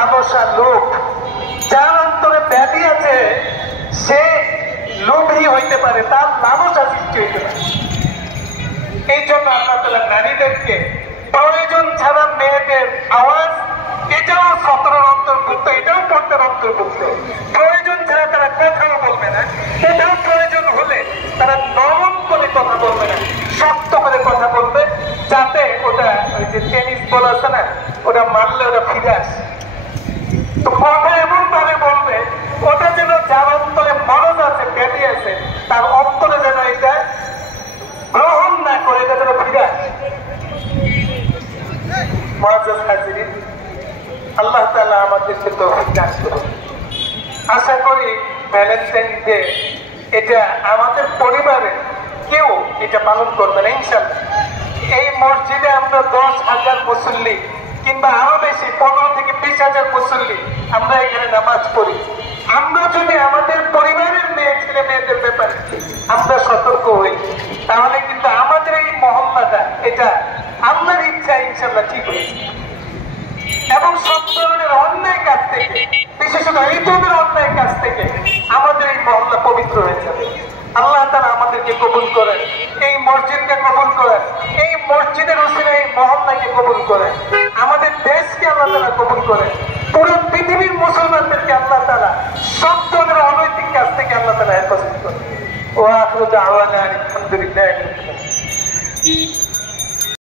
লালসা, লোভ, যার অন্তরে ব্যাধি আছে সে লোভী হইতে পারে, তার লালসা সৃষ্টি হইতে পারে। এই জন্য আল্লাহ তাআলা নারীদেরকে প্রয়োজন ছাড়া মেয়েদের আওয়াজ, এটাও 17 অন্তর্ভুক্ত, এটাও পর্দার অন্তর্ভুক্ত। প্রয়োজন ছাড়া তারা কথাও বলবে না, এটাও প্রয়োজন হলে তারা নরম করে কথা বলবে না, শক্ত করে কথা বলবে, যাতে ওটা ওই যে টেনিস বল আছে না, ওটা মারলে ওটা ফিরে আসে। তো কথা এমন ভাবে বলবে ওটা যেন যার অন্তরে মরদ আছে, ব্যাধি আছে, তার অন্তরে যেন এটা গ্রহণ না করে, এটা যেন ফিরে আসে। মুআজ্জাজ হাজিরিন, আল্লাহ তাআলা আমাদেরকে তৌফিক দান করুন। আশা করি ভ্যালেন্টাইন ডে এটা আমাদের পরিবারে কেউ এটা পালন করবে না ইনশাআল্লাহ। এই মসজিদে আমরা 10,000 মুসল্লি কিংবা আরো বেশি 15 থেকে 20,000 মুসল্লি আমরা এখানে নামাজ পড়ি। আমরা যদি আমাদের পরিবারের মেয়ে ছেলে মেয়েদের ব্যাপারে আমরা সতর্ক হই, তাহলে কিন্তু আমাদের এই মহল্লাটা এটা আল্লাহর ইচ্ছা ইনশাআল্লাহ ঠিক হয়েছে। এবং সব ধরনের অন্যায় কাজ থেকে, বিশেষত এই ধরনের অন্যায় কাজ থেকে আমাদের এই মহল্লা পবিত্র হয়ে যাবে। আল্লাহ তাআলা আমাদেরকে কবুল করেন, এই মসজিদকে কবুল করেন, এই মসজিদের উসিলায় এই মহল্লাকে কবুল করেন, আমাদের দেশকে আল্লাহ তাআলা কবুল করেন, পুরো পৃথিবীর মুসলমানদেরকে আল্লাহ তাআলা সব ধরনের অনৈতিক কাজ থেকে আল্লাহ তাআলা হেফাজত করেন। ওয়া আখিরু দাওয়ানা আলহামদুলিল্লাহি রাব্বিল আলামিন।